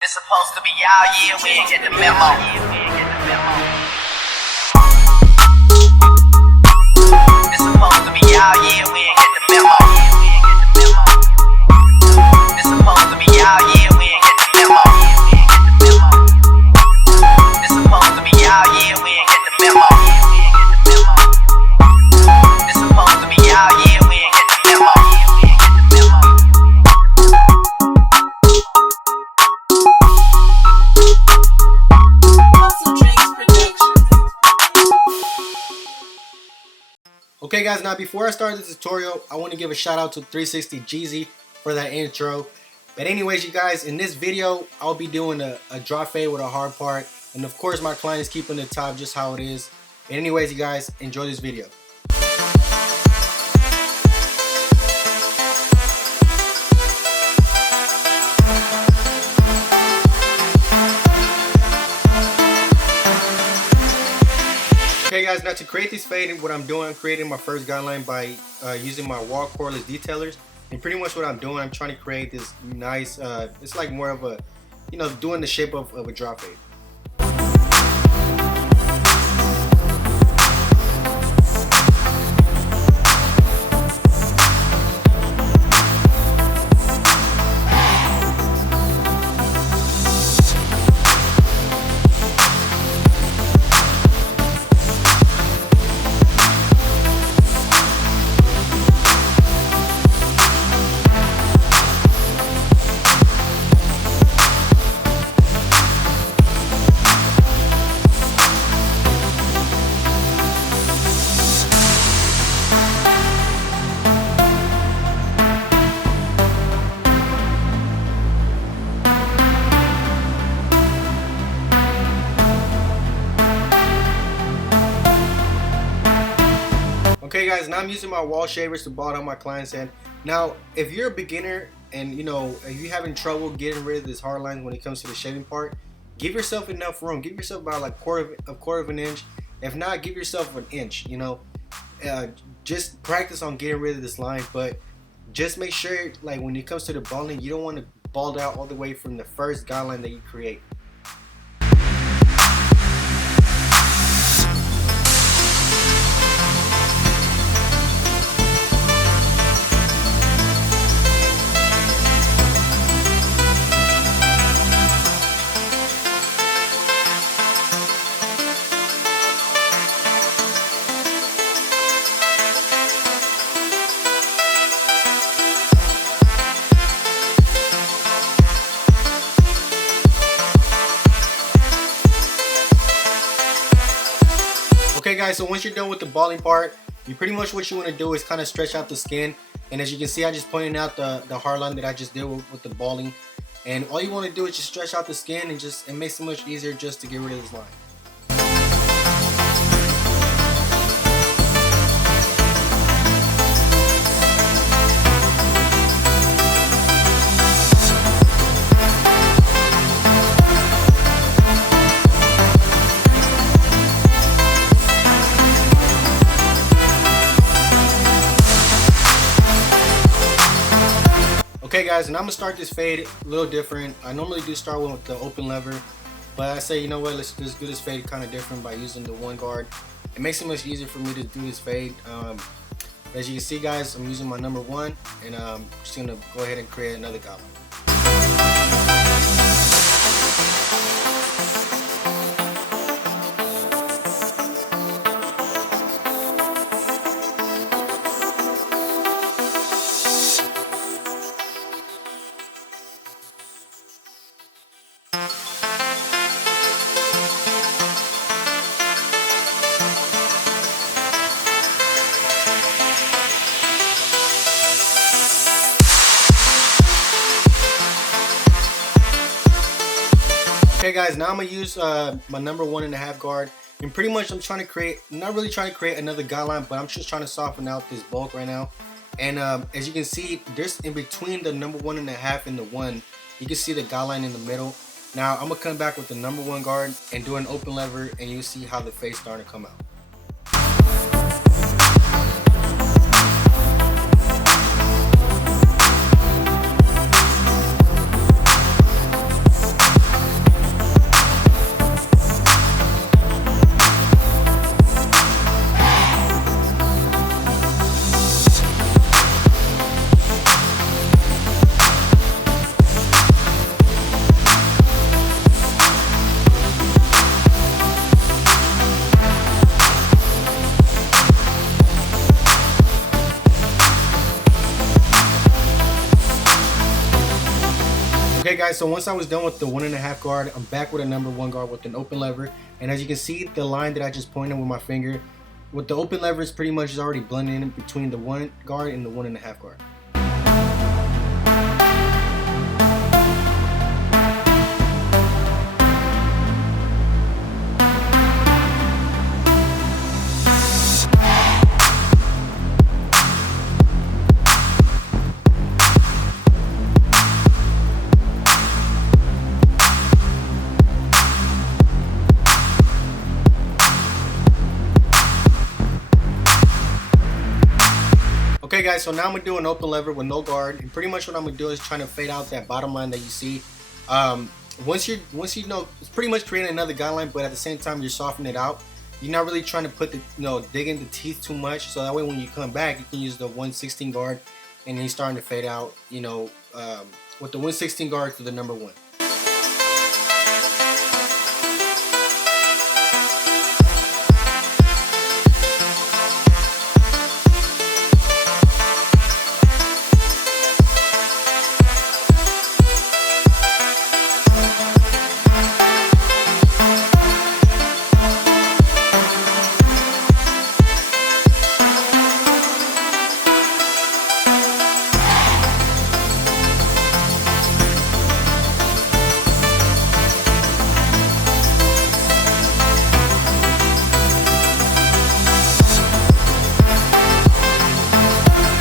It's supposed to be all year, we ain't get the memo. It's supposed to be all year, we ain't get the memo. It's supposed to be all year, we ain't get the memo. It's supposed to be all year, we ain't get the memo. It's supposed to be all year, we ain't get the memo. Okay guys, now before I start this tutorial, I want to give a shout out to 360 Jeezy for that intro. But anyways, you guys, in this video, I'll be doing a drop fade with a hard part. And of course, my client is keeping the top just how it is. But anyways, you guys, enjoy this video. Okay guys, now to create this fade, what I'm doing, I'm creating my first guideline by using my wall cordless detailers. And pretty much what I'm doing, I'm trying to create this nice, it's like more of a, doing the shape of a drop fade. Okay guys, now I'm using my wall shavers to ball down my client's head. Now, if you're a beginner and if you're having trouble getting rid of this hard line when it comes to the shaving part, give yourself enough room. Give yourself about like quarter of an inch. If not, give yourself an inch. Just practice on getting rid of this line, but just make sure, like when it comes to the balling, you don't want to ball out all the way from the first guideline that you create. Okay guys, so once you're done with the balling part, what you want to do is kind of stretch out the skin. And as you can see, I just pointed out the hard line that I just did with the balling. And all you want to do is just stretch out the skin, and it makes it much easier just to get rid of this line. Okay guys, and I'm gonna start this fade a little different. I normally do start with the open lever, but I say, you know what, let's just do this fade kind of different by using the one guard. It makes it much easier for me to do this fade. As you can see guys, I'm using my number one, and I'm just gonna go ahead and create another guideline. Okay guys, now I'm gonna use my number 1.5 guard, and pretty much I'm trying to create, not really trying to create another guideline, but I'm just trying to soften out this bulk right now. And as you can see, there's in between the number 1.5 and the 1, you can see the guideline in the middle. Now I'm gonna come back with the number 1 guard and do an open lever, and you'll see how the face starting to come out. guys, so once I was done with the 1.5 guard, I'm back with a number 1 guard with an open lever. And as you can see, the line that I just pointed with my finger, with the open lever is pretty much already blending in between the 1 guard and the 1.5 guard. Okay guys, so now I'm gonna do an open lever with no guard, and pretty much what I'm gonna do is trying to fade out that bottom line that you see. Once you know, it's pretty much creating another guideline, but at the same time you're softening it out. You're not really trying to put the dig in the teeth too much, so that way when you come back you can use the 116 guard, and then you're starting to fade out, with the 116 guard to the number 1.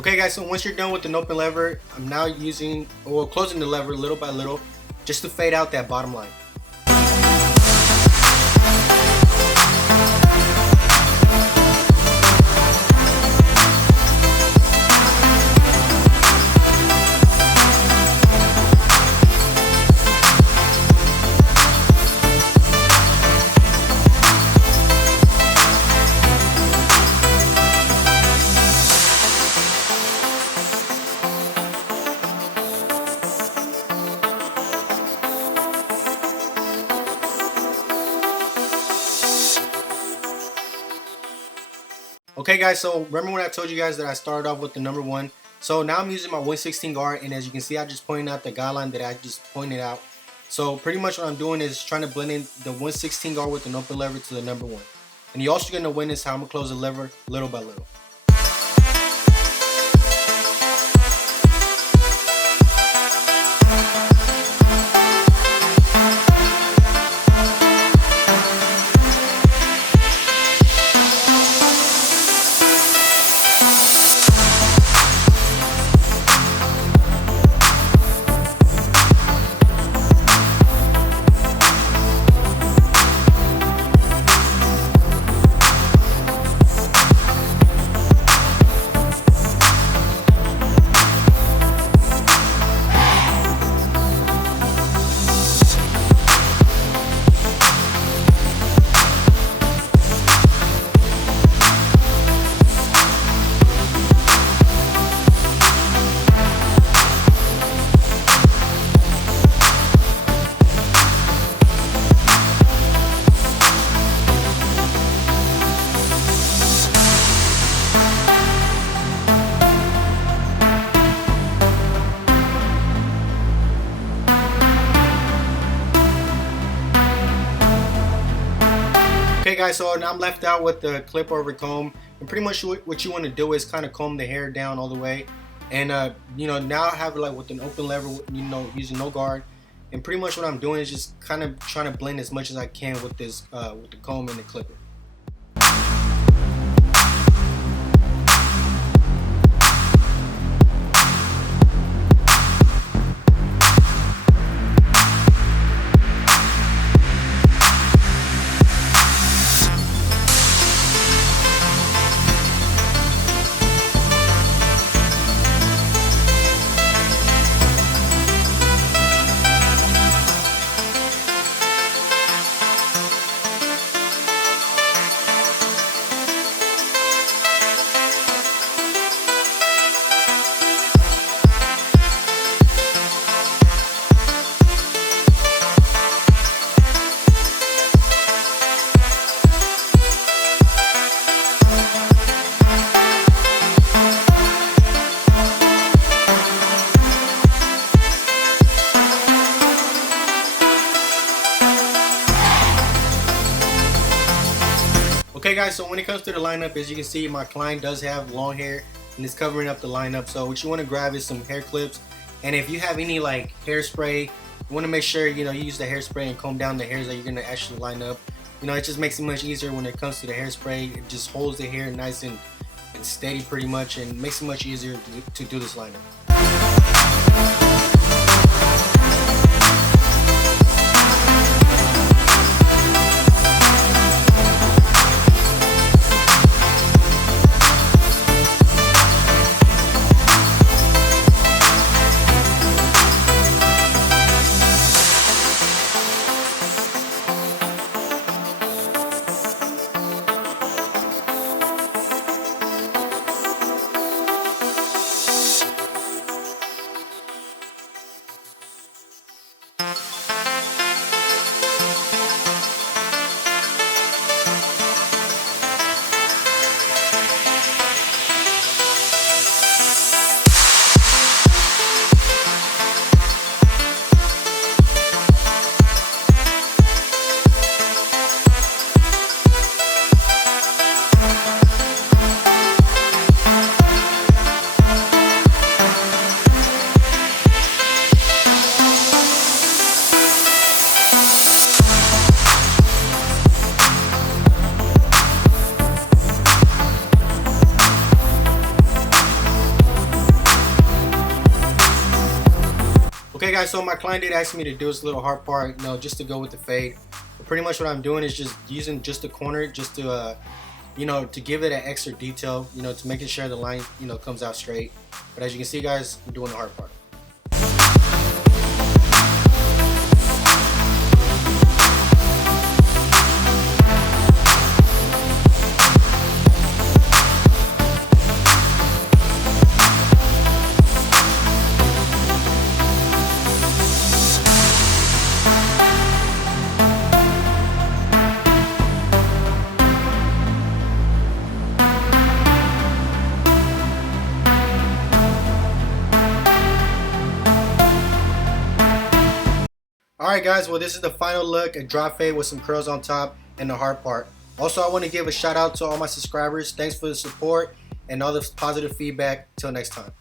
Okay guys, so once you're done with an open lever, I'm now closing the lever little by little just to fade out that bottom line. Okay guys, so remember when I told you guys that I started off with the number 1? So now I'm using my 116 guard, and as you can see, I just pointed out the guideline that I just pointed out. So pretty much what I'm doing is trying to blend in the 116 guard with an open lever to the number 1. And you're also going to witness how I'm going to close the lever little by little. Okay guys, so now I'm left out with the clip over comb, and pretty much what you want to do is kind of comb the hair down all the way, and now I have it like with an open lever, using no guard, and pretty much what I'm doing is just kind of trying to blend as much as I can with this with the comb and the clipper. Okay guys, so when it comes to the lineup, as you can see, my client does have long hair and it's covering up the lineup. So what you want to grab is some hair clips, and if you have any like hairspray, you want to make sure you use the hairspray and comb down the hairs that you're gonna actually line up. It just makes it much easier when it comes to the hairspray. It just holds the hair nice and steady pretty much, and makes it much easier to do this lineup. Okay guys, so my client did ask me to do this little hard part, just to go with the fade. But pretty much what I'm doing is just using just the corner, just to to give it an extra detail, to making sure the line comes out straight. But as you can see guys, I'm doing the hard part. Alright guys, well this is the final look, a drop fade with some curls on top and the hard part. Also, I want to give a shout out to all my subscribers. Thanks for the support and all the positive feedback. Till next time.